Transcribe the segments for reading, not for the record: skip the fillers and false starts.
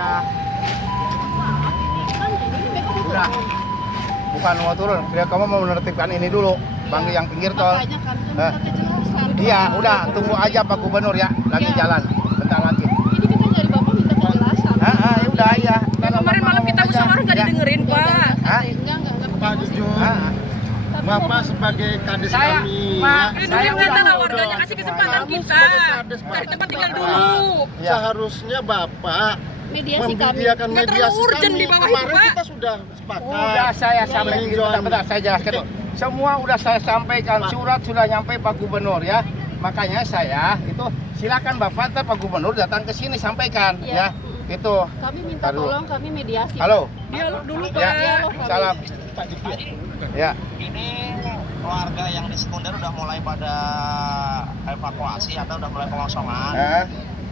Ya. Udah. Bukan mau turun. Dia kamu mau menertibkan ini dulu. Bang yang pinggir tol. Makanya kami minta kejelasan. Iya, udah tunggu aja Pak Gubernur ya. Lagi jalan. Bentar lagi. Ini kita dari Bapak minta kejelasan. Ya udah ya. Kemarin malam kita musyawarah nggak didengerin, Pak. Enggak. Pak Jujur, Bapak sebagai kades Saya, kami, Pak, ya, Dengerin kita lah udah. warganya, kasih kesempatan Kamu kita. sebagai kades, Pak. Cari tempat tinggal dulu. Ya. Seharusnya Bapak Mediasi kami. membiarkan Nggak terlalu mediasi urgent kami. di bawah itu, Kemarin Pak. kita sudah sepakat. Udah saya sampaikan, Meninjau. bentar saya jelaskan dulu. Semua udah saya sampaikan, Pak. surat sudah nyampe Pak Gubernur ya. Makanya saya itu silakan Bapak ntar Pak Gubernur datang ke sini sampaikan Iya. ya. Itu. Kami minta Ntar dulu. tolong kami mediasi. Halo. Dialog dulu, Pak. Ya. Dialog kami. Salam. Pak Diki. Ya. Ini warga yang di sekunder udah mulai pada evakuasi atau udah mulai pengosongan.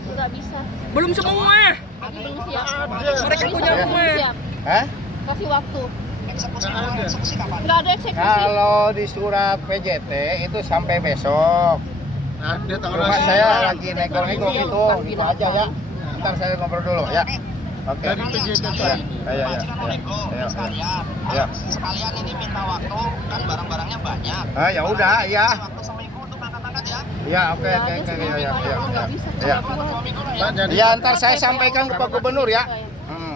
Enggak bisa. Belum semua. Kami belum siap. Mereka Kami punya belum rumah. siap. Hah? Kasih waktu. Eksekusi kapan? Enggak ada eksekusi. Kalau di surat PJT itu sampai besok. Ada tanggal Cuma 9. saya lagi nego-nego itu aja ya. Ntar saya ngobrol dulu ya. Oke. Dari PJT Ya, tadi. ya. Majikan mau nego sekalian. Ya. Sekalian ini minta waktu, kan barang-barangnya banyak. Ya udah ya. Kasih waktu seminggu untuk angkat-angkat ya. Ya oke Nggak oke ada oke semua ya. nggak bisa. Ya. Cuma Dua minggu lah ya. Pak, jadi Ya ntar saya sampaikan ke Pak Gubernur ya.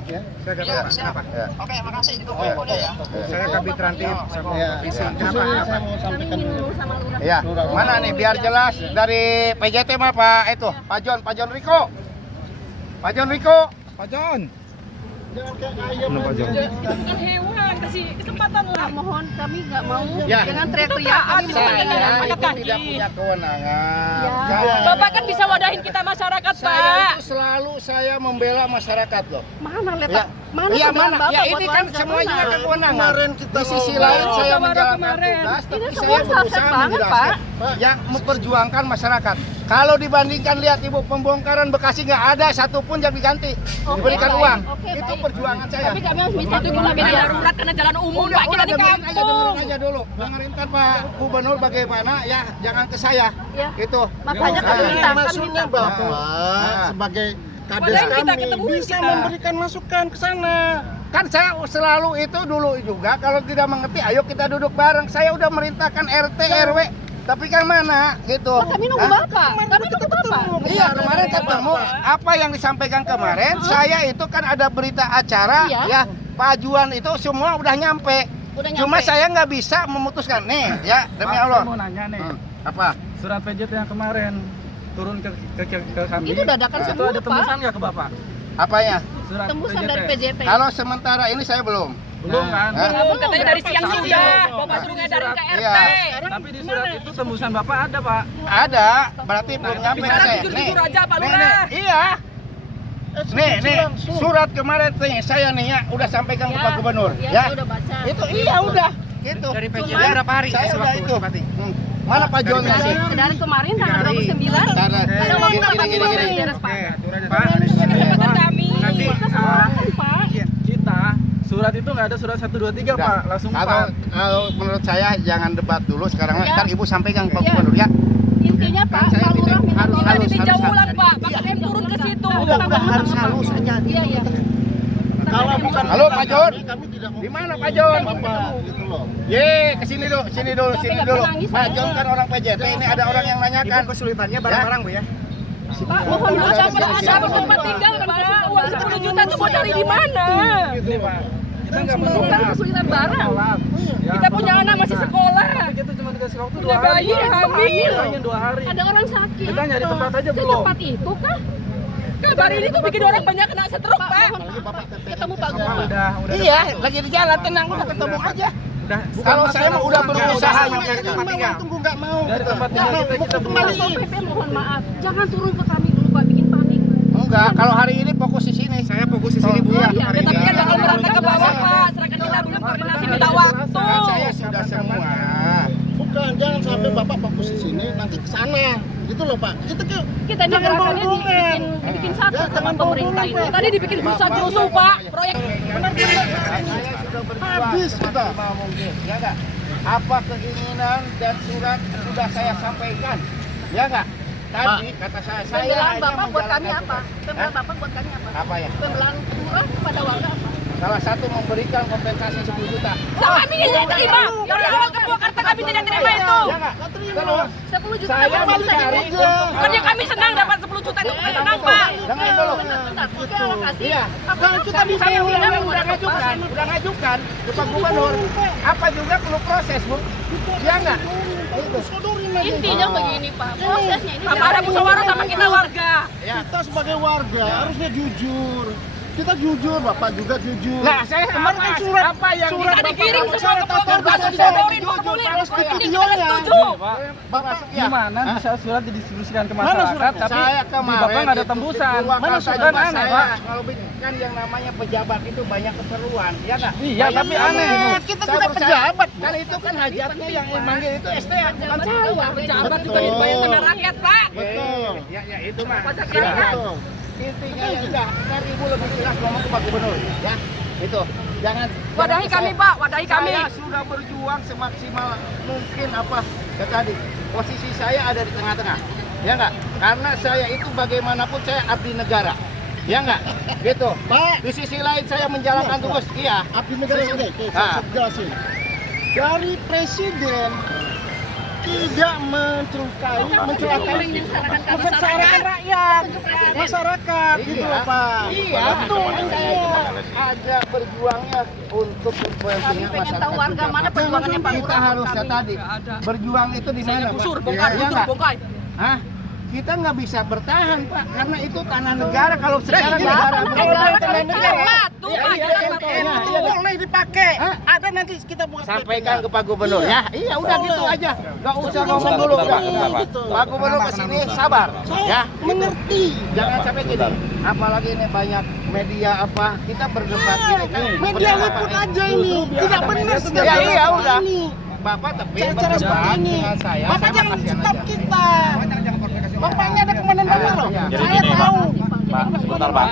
ya. Iya, siap. Ya. Oke, makasih. Itu infonya ya. Saya Kabit Rantip Ya, justru saya mau sampaikan Kami dulu. ingin sama lurah. Ya, mana nih biar jelas dari PJT mah Pak itu, Pak John Riko. Pak John Riko. Pak John. Jangan kayak ayam aja. Itu bukan hewan, kasih kesempatan lah. Pak, mohon kami nggak mau. Ya. Jangan teriak-teriak. Itu Kami taat, mau saya dengar. Saya angkat itu kaki. tidak punya kewenangan. Ya. Saya, Bapak kan bisa wadahin kita masyarakat, saya Pak. itu selalu saya membela masyarakat loh. Mana Ya. letak? Mana Iya kebenaran mana? Bapak Ya buat ini kan warga? semua juga Mana? kan kewenangan. Kemarin kita Di sisi ngobrol. lain saya Musyawarah menjalankan kemarin. tugas, tapi Ini saya semua berusaha saset banget, menjelaskan Pak. yang memperjuangkan masyarakat. Kalau dibandingkan lihat Ibu pembongkaran Bekasi nggak ada satupun yang diganti, Oke, diberikan baik. uang. Oke, Itu baik. perjuangan saya. Tapi kami harus bisa Itu dulu guna mediasi. darurat karena jalan umum, Pak. Kita di dengerin kampung. aja dulu. Dengerin ntar Pak Gubernur bagaimana ya, jangan ke saya. Ya. Itu. Makanya kami Nah, minta. Kami Maksudnya minta. Bapak Nah. sebagai kades Padahal kita kami ketemuin bisa kita. memberikan masukan ke sana. Kan saya selalu itu dulu juga kalau tidak mengerti ayo kita duduk bareng. Saya udah merintahkan RT RW tapi kan mana gitu. Oh, kami nunggu Hah? Bapak. Kami nunggu Bapak. Iya kemarin ketemu apa yang disampaikan kemarin saya itu kan ada berita acara Iya. ya Pak Juan itu semua udah nyampe. Udah Cuma nyampe. saya nggak bisa memutuskan nih ya demi Pak, Allah. saya mau nanya nih, Apa? surat PJT yang kemarin turun ke kami. Itu dadakan Itu semua, ada Pak. tembusan nggak ke Bapak? Apanya? Surat Tembusan PJT. dari PJT. Kalau sementara ini saya belum. Belum kan? Hah? Belum, katanya dari siang Tapi sudah. di- Bapak suruh ngedarin ke RT. Iya. Tapi di surat itu tembusan Bapak ada, Pak. Ada, berarti belum nyampe ke bicara saya. jujur-jujur aja, Pak nih, Lurah. iya. Nih, surat kemarin nih, saya nih ya udah sampaikan ke Pak Gubernur, Ya, ya. saya udah baca. Itu iya udah, gitu. Dari PJT Cuman berapa hari? Saya udah itu. Mana Pak John sih? Dari kemarin tanggal 29. Karena Ada waktu gini. beres, Pak. Pak, Kesempatan kami. nanti Kita semuakan, Pak. kita surat itu nggak ada surat 123, Udah. Pak. Langsung Kalau menurut saya jangan debat dulu sekarang. Ya. Ntar Ibu sampaikan ke Pak Ya. Gubernur ya. Intinya Pak, Saya Pak Lurah minta harus- tolong. Kita ditinjau harus- ulang, Pak. Pak M turun ke situ. Udah harus halus aja. Iya, iya. Kalau bukan Halo, Pak John. kami tidak mau Di mana Pak John? Bapak gitu loh. Ye, kesini dulu, sini dulu, Tapi sini nggak dulu. bisa nangis, Pak Pak. John kan orang PJT, ini ada orang yang nanyakan. kesulitannya barang-barang, Bu ya. Pak, mohon maaf. Ada tempat tinggal, Pak. Uang 10 juta itu mau cari di mana? Gitu, Pak. Kita nggak Bukan perlu kesulitan barang. Kita punya anak masih sekolah. Tapi kita cuma dikasih waktu Punya 2 hari. bayi hamil. Hanya 2 hari. Ada orang sakit. Kita nyari tempat aja belum. Secepat itu kah? Kabar ini tuh bikin orang banyak kena stroke, Pak, Pak. mohon maaf. Ketemu Pak Pak, Gubernur. udah Iya, lagi di jalan, tenang, udah ketemu aja. Udah. Kalau saya mah udah berusaha Udah, nyari tempat tinggal. Tunggu nggak mau. Dari tempat tinggal kita belum. Pak PP mohon maaf. Jangan turun ke kami dulu, Pak. Bikin panik. Enggak, kalau hari ini fokus di sini. Saya fokus di sini, Bu. Oh, iya. Ya, tapi kan bakal merangkak ke bawah, Pak. Sedangkan kita belum koordinasi minta waktu. Kan saya sudah semua. Bukan, jangan sampai Bapak fokus di sini nanti ke sana. Gitu loh, Pak. Itu ke Kita ini gerakannya dibikin satu Ya, sama jangan pemerintah ini. Tadi dibikin pusat rusuh, Pak. Proyek Saya sudah berjuang Habis kita. semaksimal mungkin, ya enggak? Apa keinginan dan surat sudah saya sampaikan, ya enggak? tadi kata saya Pembelaan hanya Bapak buat kami menjalankan apa? tugas. Pembelaan Hah? Bapak buat kami apa? Apa ya? Pembelaan lurah kepada warga apa? Salah satu memberikan kompensasi 10 juta. Kami tidak terima. Dari awal ke Purwakarta kami tidak terima itu. Ya nggak? Terus 10 juta saya Bapak bisa mencari digaji. untuk Bukannya kami senang dapat 10 juta itu bukan senang, Pak. Dengar dulu. Bentar, oke alokasi. Iya. Apakah Kita saya udah ngajukan ke Pak Gubernur. Apa juga perlu proses, Bu? Ya nggak? Sodorin aja. Intinya begini Pak, prosesnya ini Apa ada musyawarah sama kita warga? Kita sebagai warga harusnya jujur. Kita jujur, Bapak juga jujur. Nah, saya kemarin kan surat apa yang surat Kita dikirim Bapak semua ke Purwakarta Bapak disodorin, jujur, formulir. Pak. Ini kita Videonya. setuju. Bapak Gimana bisa surat didistribusikan ke Mana masyarakat suratnya? tapi saya di kemarin Bapak nggak ada itu tembusan. di Purwakarta Mana juga surat aneh, saya, Pak? Kalau kan yang namanya pejabat itu banyak keperluan, ya nggak? Iya, tapi aneh. Kita Saya juga percaya. pejabat. Kan itu kan hajatnya yang manggil itu STA, bukan saya. Pejabat juga dibayar sama rakyat, Pak. Betul. Ya itu mah. Pajak Ya, rakyat. Betul. intinya ya udah, ntar ibu lebih jelas ngomong ke Pak Gubernur, ya. Itu. Jangan Wadahi jangan kami, saya- Pak. Wadahi kami. Saya sudah berjuang semaksimal mungkin apa ya tadi. Posisi saya ada di tengah-tengah. Ya enggak? Karena saya itu bagaimanapun saya abdi negara. Ya enggak? Gitu. Pak, Di sisi lain saya menjalankan tugas. Iya. abdi negara oke, Ah. saya jelasin. Dari presiden tidak mencelakai masyarakat rakyat, masyarakat gitu loh Pak. Iya. Betul, Saya iya. ada berjuangnya untuk Kami kepentingan pengen masyarakat. tahu warga juga. mana perjuangannya Pak Kita Lurah. harusnya tadi berjuang itu di mana, Pak? Busur, Iya, bongkar, iya busur, nggak? bongkar. Hah? Kita nggak bisa bertahan, Pak, karena itu tanah negara. Kalau sekarang iya, negara tanah bukan negara, tanah kami negara. tidak patuh, Iya, Pak, iya, tidak contohnya. patuh. Itu Iya. boleh dipakai. Hah? Ada nanti kita buat Sampaikan ke PP-nya. Pak Gubernur, ya. Iya, udah gitu aja. Nggak usah ngomong dulu. Gitu. Pak Gubernur kesini sabar, Saya ya. mengerti. Jangan sampai gini. Apalagi ini banyak media apa kita berdebat gini kan. Media berdebat liput ini. aja ini. Tidak benar sudah Ya, jelas iya, seperti udah. ini. Bapak tapi Cara-cara seperti berdebat ini. dengan saya. Bapak sama jangan kasihan stop aja. kita. Bapaknya ada komandan Bapak loh. Iya. Jadi Saya gini, tahu. Pak, sebentar, Pak.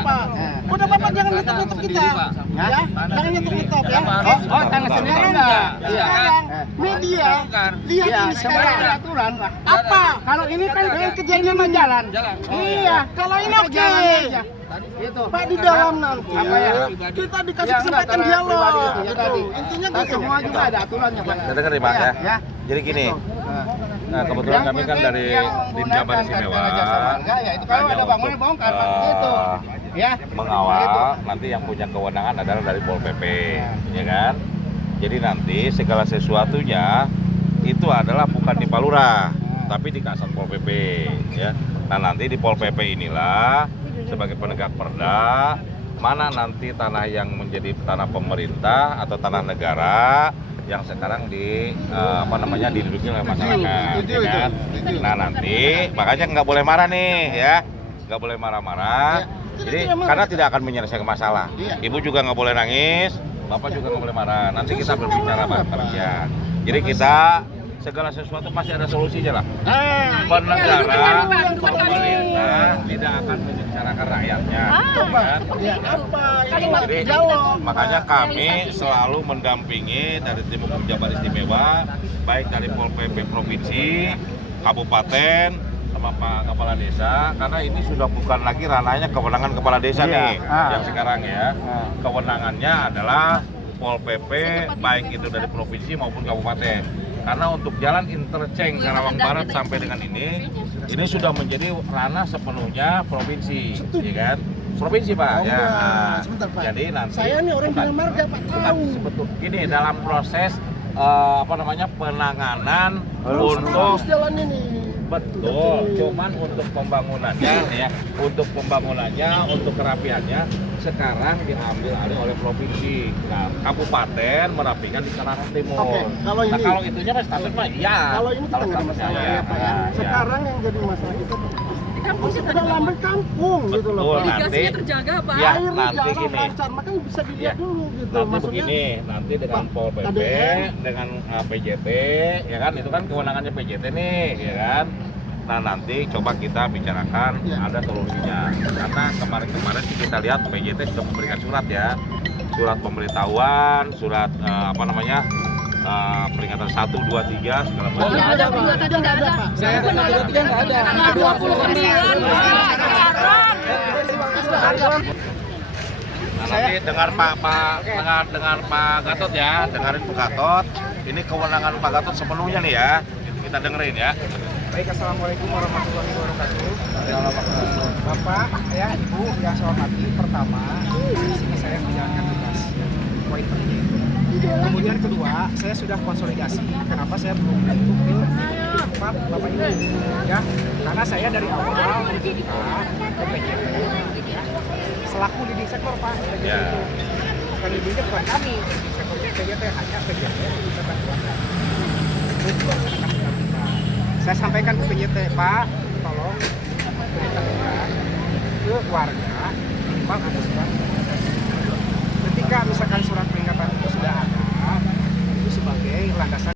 Udah Bapak jangan ngetop-ngetop kita. Ya, jangan ngetop-ngetop ya. Oh, tangan sendiri enggak? Iya. Sekarang media lihat Iya, ini sekarang sekarang. ada aturan, Pak. Apa? Kalau ini kan Dengan kejadian ini jalan. Iya. Kalau ini Kita oke. jalan aja. Gitu. Pak di dalam nanti Apa ya? kita dikasih Ya, kesempatan enggak, dialog pribadi itu, ya gitu. tadi. Intinya Kan gitu. semua juga ada aturannya, Pak. Kita dengar nih, Pak, Iya, ya. Jadi gini, nah kebetulan Yang kami kan penting dari yang Tim menggunakan Jabar Istimewa kata jasa marga, ya itu kalau hanya ada bangunan untuk, bongkar, Pak. Gitu. Ya. mengawal Gitu. nanti yang punya kewenangan adalah dari Pol PP, ya kan? Jadi nanti segala sesuatunya itu adalah bukan di Palura, tapi di Kasat Pol PP, ya. Nah nanti di Pol PP inilah sebagai penegak perda mana nanti tanah yang menjadi tanah pemerintah atau tanah negara yang sekarang diduduki oleh masyarakat, ya kan? Nah nanti makanya nggak boleh marah nih, ya, nggak boleh marah-marah. Jadi karena tidak akan menyelesaikan masalah. Ibu juga nggak boleh nangis, bapak juga nggak boleh marah. Nanti kita berbicara bareng-bareng ya. Jadi kita segala sesuatu pasti ada solusinya lah. Bernegara, pemerintah tidak akan membicarakan rakyatnya. kan? Apa Jadi dialog? makanya kami selalu mendampingi dari tim hukum Jabar Istimewa, baik dari Pol PP provinsi, kabupaten, sama Pak Kepala Desa, karena ini sudah bukan lagi ranahnya kewenangan Kepala Desa nih, yang sekarang ya. Kewenangannya adalah Pol PP, baik itu dari provinsi maupun kabupaten. Karena untuk jalan interchange Karawang Barat sampai dengan ini sudah menjadi ranah sepenuhnya provinsi, ya kan? Provinsi, Pak. Oh, Ya. enggak. Sebentar, Pak. Jadi nanti Saya nih orang bina marga, Pak, tahu. Betul. Gini dalam proses penanganan Harus untuk jalan ini. betul, cuman untuk pembangunannya ya, untuk pembangunannya, untuk kerapiannya sekarang diambil alih oleh provinsi. Nah, kabupaten merapikan di Semarang Timur. Oke, kalau Nah, ini- kalau itunya kan status mah iya. Kalau ini kita nggak ada statusnya masalah iya. ya Pak ya. Nah, iya. Sekarang yang jadi masalah itu Di kampung kita sudah lambat kampung gitu loh Betul, Pak. nanti irigasinya terjaga, Pak. ya, Airnya nanti jalan gini. lancar, makanya bisa dilihat Ya. dulu gitu. Nanti Maksudnya begini, nanti dengan Pak, Pol PP, KDN. dengan PJT, ya kan, itu kan kewenangannya PJT nih, ya kan. Nah nanti coba kita bicarakan Ya. ada solusinya. Karena kemarin sih kita lihat PJT sudah memberikan surat ya, surat pemberitahuan, surat peringatan 1, 2, 3 segala macam. Tidak ada peringatan, tidak ada. Saya ada 1, 2, 3 nggak ada. Tanggal 29 sekarang. Nah, nanti dengar dengan Pak Gatot ya, dengarin Pak Gatot. Ini kewenangan Pak Gatot sepenuhnya nih ya. Kita dengerin ya. Baik, assalamualaikum warahmatullahi wabarakatuh. Bapak, ya, Ibu yang saya hormati, pertama di sini saya menjalankan tugas. Poin penting itu. Kemudian kedua, saya sudah konsolidasi. Kenapa saya belum untuk ke tempat Bapak Ibu? Ya, karena saya dari awal meminta ke PJT, ya, selaku leading sektor Pak. PJT Ya. itu bukan leadingnya bukan kami, leading sektornya PJT, hanya PJT bisa bantuan. Saya sampaikan ke PJT, Pak, tolong beritahukan ke warga minimal ada surat peringatan. Ketika misalkan surat peringatan itu sudah ada, itu sebagai landasan